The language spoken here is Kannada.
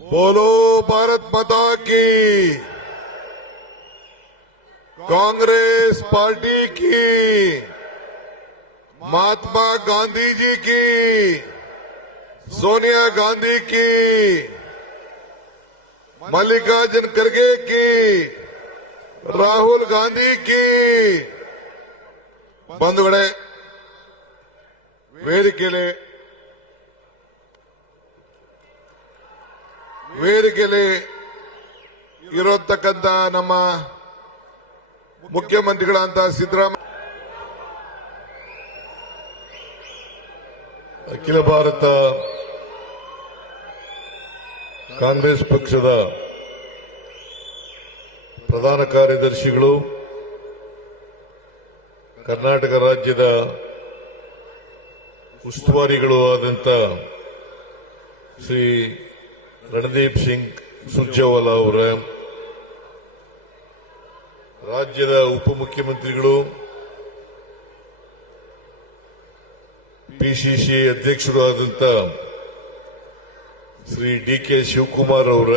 बोलो भारत माता की, कांग्रेस पार्टी की, महात्मा गांधी जी की, सोनिया गांधी की, मल्लिकार्जुन खड़गे की, राहुल गांधी की ಬಂಧುಗಳೇ, ವೇದಿಕೆಯಲ್ಲಿ ಇರತಕ್ಕಂತ ನಮ್ಮ ಮುಖ್ಯಮಂತ್ರಿಗಳಂತ ಸಿದ್ದರಾಮಯ್ಯ, ಅಖಿಲ ಭಾರತ ಕಾಂಗ್ರೆಸ್ ಪಕ್ಷದ ಪ್ರಧಾನ ಕಾರ್ಯದರ್ಶಿಗಳು, ಕರ್ನಾಟಕ ರಾಜ್ಯದ ಉಸ್ತುವಾರಿಗಳು ಆದಂತ ಶ್ರೀ ರಣದೀಪ್ ಸಿಂಗ್ ಸುರ್ಜೇವಾಲಾ ಅವರ, ರಾಜ್ಯದ ಉಪಮುಖ್ಯಮಂತ್ರಿಗಳು, ಪಿಸಿಸಿ ಅಧ್ಯಕ್ಷರು ಆದಂತ ಶ್ರೀ ಡಿ ಕೆ ಶಿವಕುಮಾರ್ ಅವರ,